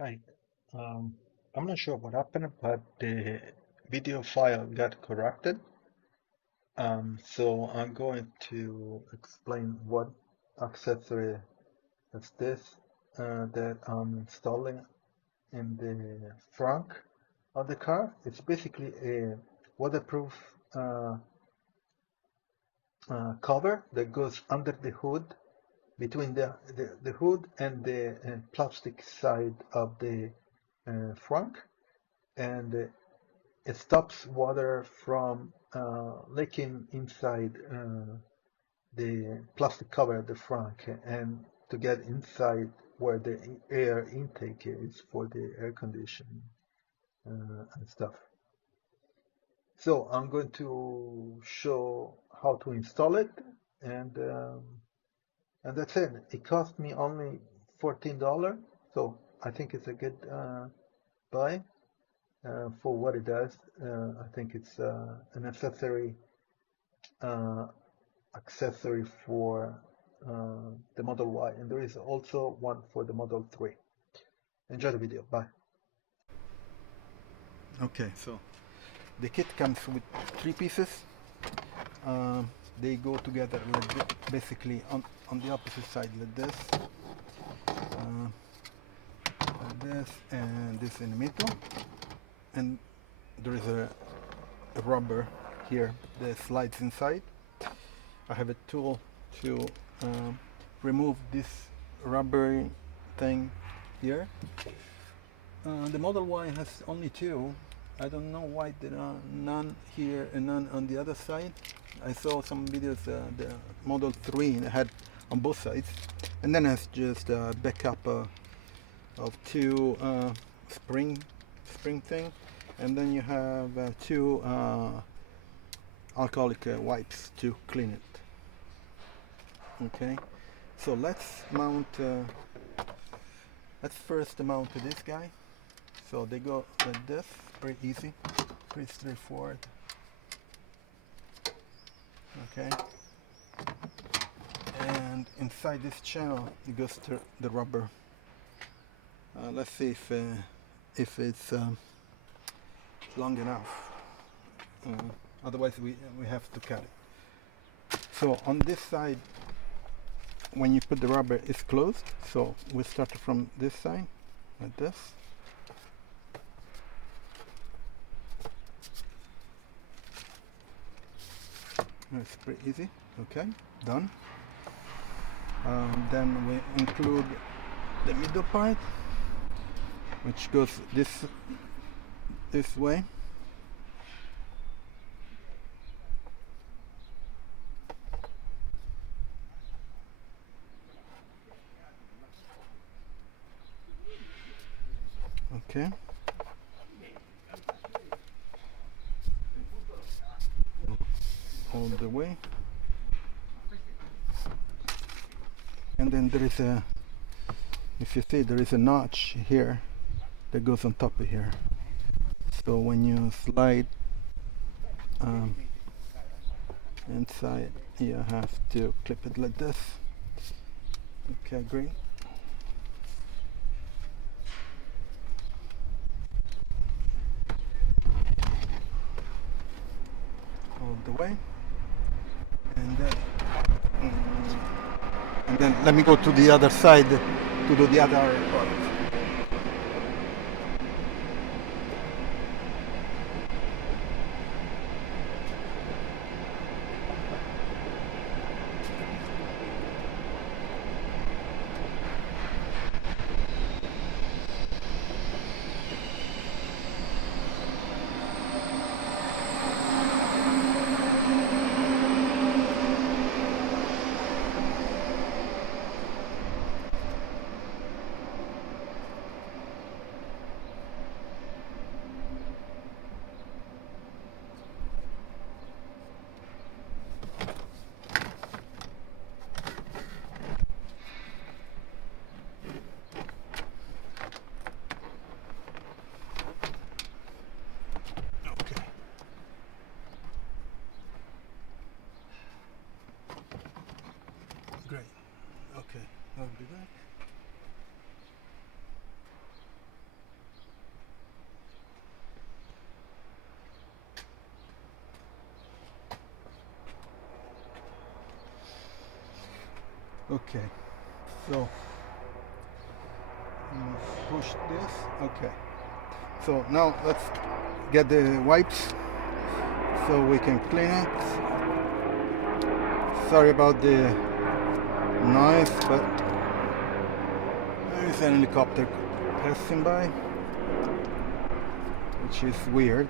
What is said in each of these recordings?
Hi. Um, I'm not sure what happened, but the video file got corrupted. So I'm going to explain what accessory is this that I'm installing in the frunk of the car. It's basically a waterproof uh, cover that goes under the hood, between the hood and the plastic side of the frunk. And it stops water from leaking inside the plastic cover at the front and to get inside where the air intake is for the air conditioning and stuff. So I'm going to show how to install it, and um, and that's it. It cost me only $14, so I think it's a good buy for what it does. I think it's an uh, accessory for the Model Y, and there is also one for the Model 3. Enjoy the video. Bye. Okay, so the kit comes with three pieces. Um, they go together basically on the opposite side like this and this in the middle. And there is a rubber here that slides inside. I have a tool to um, remove this rubbery thing here. The Model Y has only two. I don't know why there are none here and none on the other side. I saw some videos, the Model 3 had on both sides. And then it's just a backup of two spring thing. And then you have two alcoholic wipes to clean it. Okay, so let's first mount this guy. So they go like this, pretty easy, pretty straightforward. Okay, and inside this channel it goes to the rubber. Let's see if it's long enough. Otherwise we have to cut it. So on this side, when you put the rubber, it's closed. So we start from this side, like this. It's pretty easy. Okay, done. Then we include the middle part, which goes this way. Okay. All the way. And then there is a, if you see, there is a notch here that goes on top of here. So when you slide inside, you have to clip it like this. Okay, great. All the way. And then let me go to the other side to do the other part. Okay, so push this. Okay, so now let's get the wipes so we can clean it. Sorry about the noise, but there is an helicopter passing by, which is weird.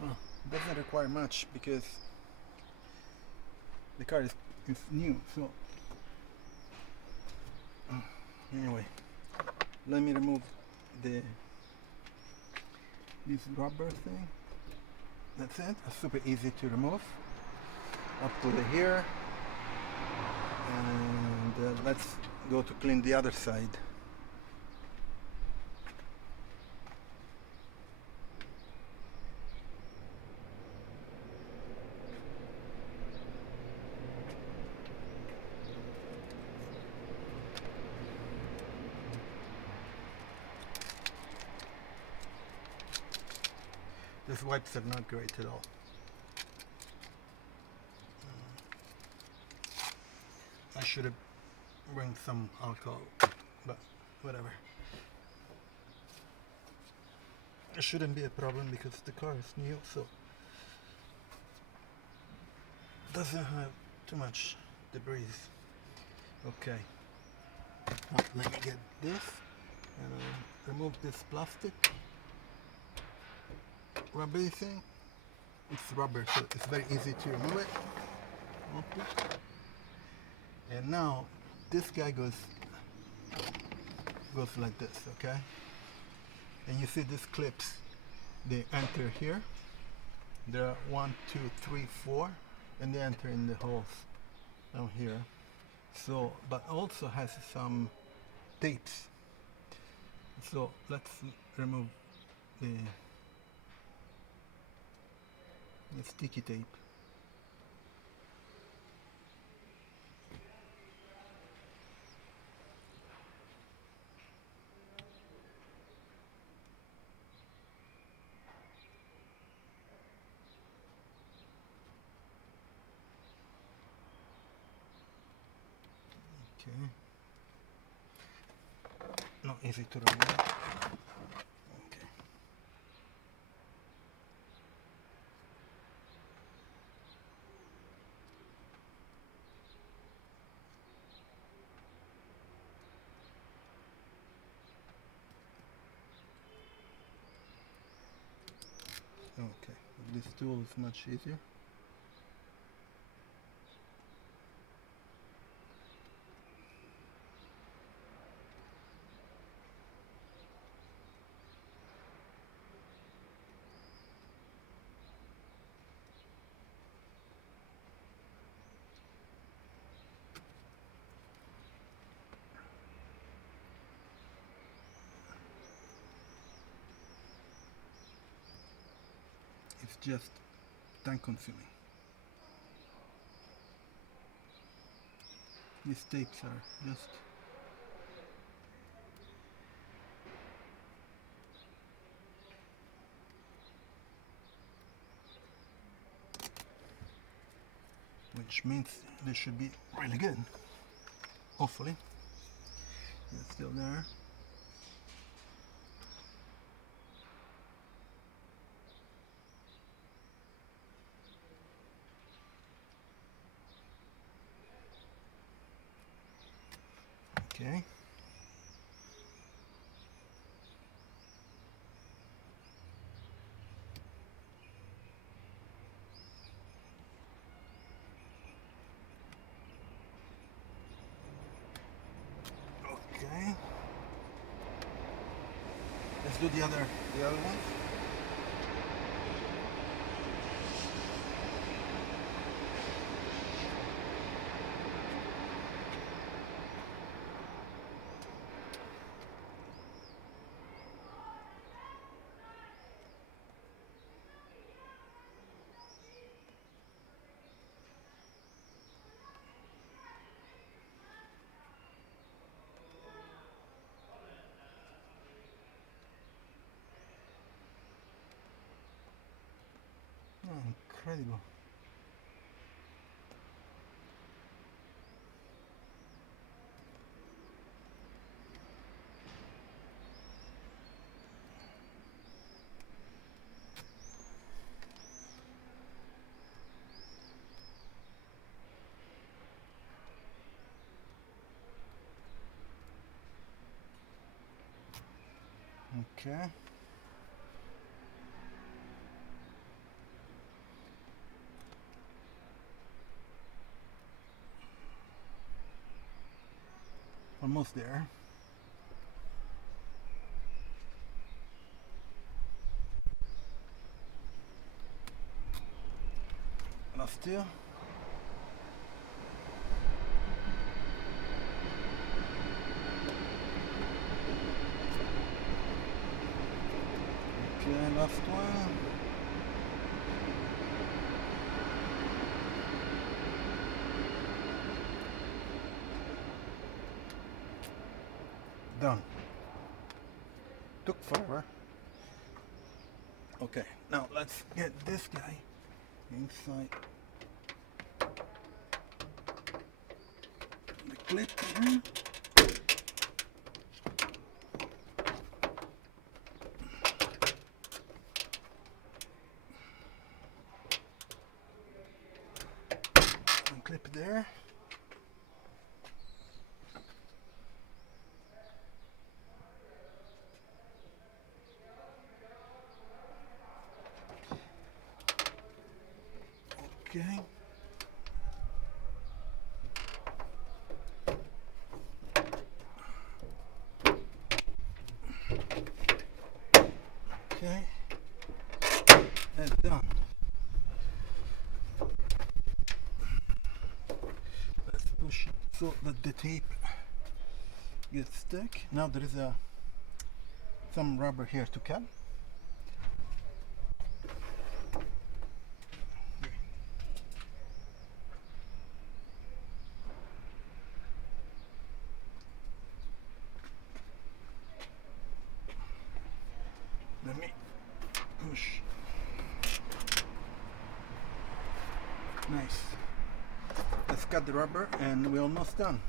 Well, doesn't require much because the car is new, so anyway, let me remove this rubber thing. That's it. It's super easy to remove. I'll put it here, and let's go to clean the other side. These wipes are not great at all. I should have bring some alcohol, but whatever. It shouldn't be a problem because the car is new, so doesn't have too much debris. Okay, now let me get this and remove this plastic rubbery thing. It's rubber, so it's very easy to remove it. Okay. And now this guy goes like this, okay? And you see these clips, they enter here. There are 1, 2, 3, 4, and they enter in the holes down here. So, but also has some tapes. So let's remove the sticky tape. Okay. Not easy to remove. Okay. Okay. This tool is much easier. It's just time consuming. These tapes are just which means they should be really good. Hopefully. It's still there. Okay. Okay. Let's do the other one. incredible. Okay. Almost there. Last two. Okay, last one. Done. Took forever. Okay, now let's get this guy inside the clip here. And clip there. Okay. Okay. That's done. Let's push it so that the tape gets stuck. Now there is some rubber here to cut. Let me push. Nice. Let's cut the rubber and we're almost done.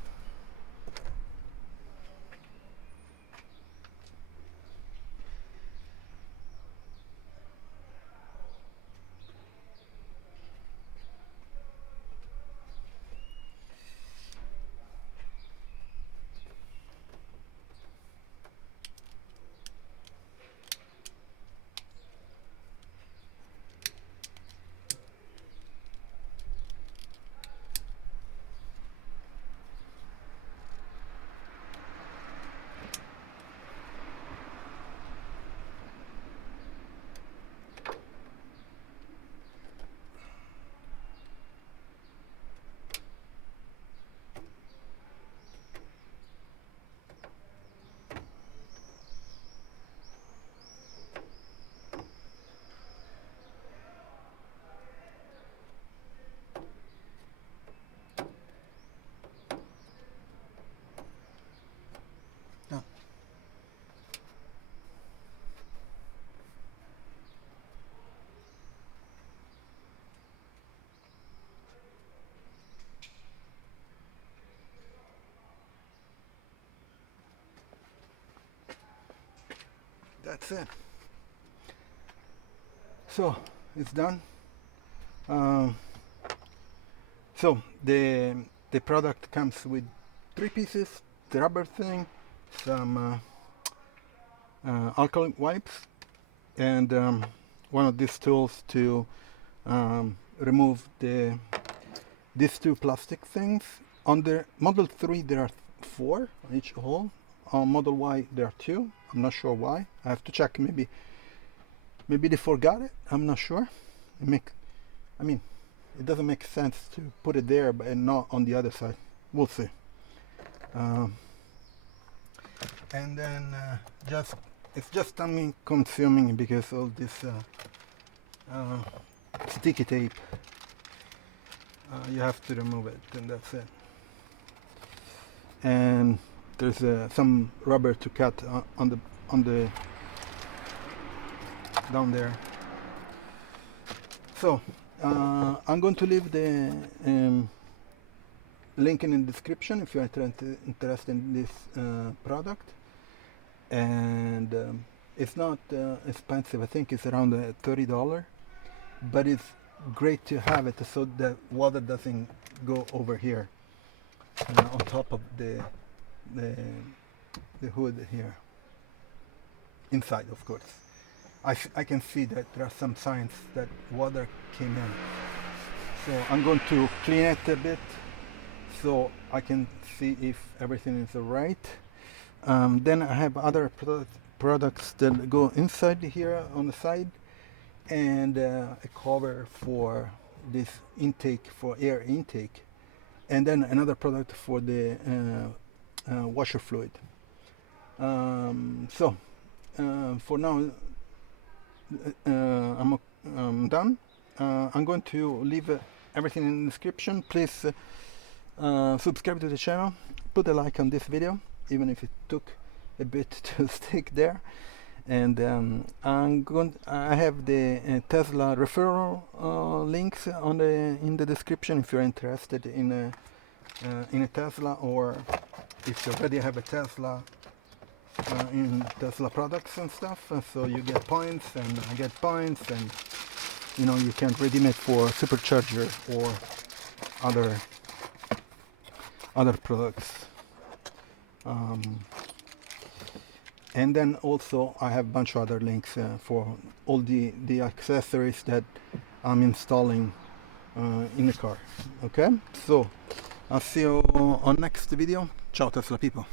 Done. That's it. So it's done. Um, so the product comes with 3 pieces: the rubber thing, some alcohol wipes, and one of these tools to remove these 2 plastic things. On the Model 3 there are 4 on each hole. On Model Y there are 2. I'm not sure why. I have to check. Maybe they forgot it. I'm not sure. It doesn't make sense to put it there but not on the other side. We'll see. And then it's just time consuming because of this sticky tape. You have to remove it, and that's it. And there's some rubber to cut on the down there. So I'm going to leave the link in the description if you're interested in this product. And it's not expensive. I think it's around $30, but it's great to have it so that water doesn't go over here on top of the hood here, inside of course. I can see that there are some signs that water came in, so I'm going to clean it a bit so I can see if everything is alright. Then I have other products that go inside here on the side, and a cover for this intake, for air intake, and then another product for the washer fluid. So for now I'm done. I'm going to leave everything in the description. Please subscribe to the channel, put a like on this video, even if it took a bit to stick there. And I have the Tesla referral links in the description if you're interested in a Tesla, or if you already have a Tesla, in Tesla products and stuff. So you get points, and I get points, and you know, you can redeem it for Supercharger or other products. And then also I have a bunch of other links for all the accessories that I'm installing in the car. Okay, so I'll see you on next video. Ciao Tesla people.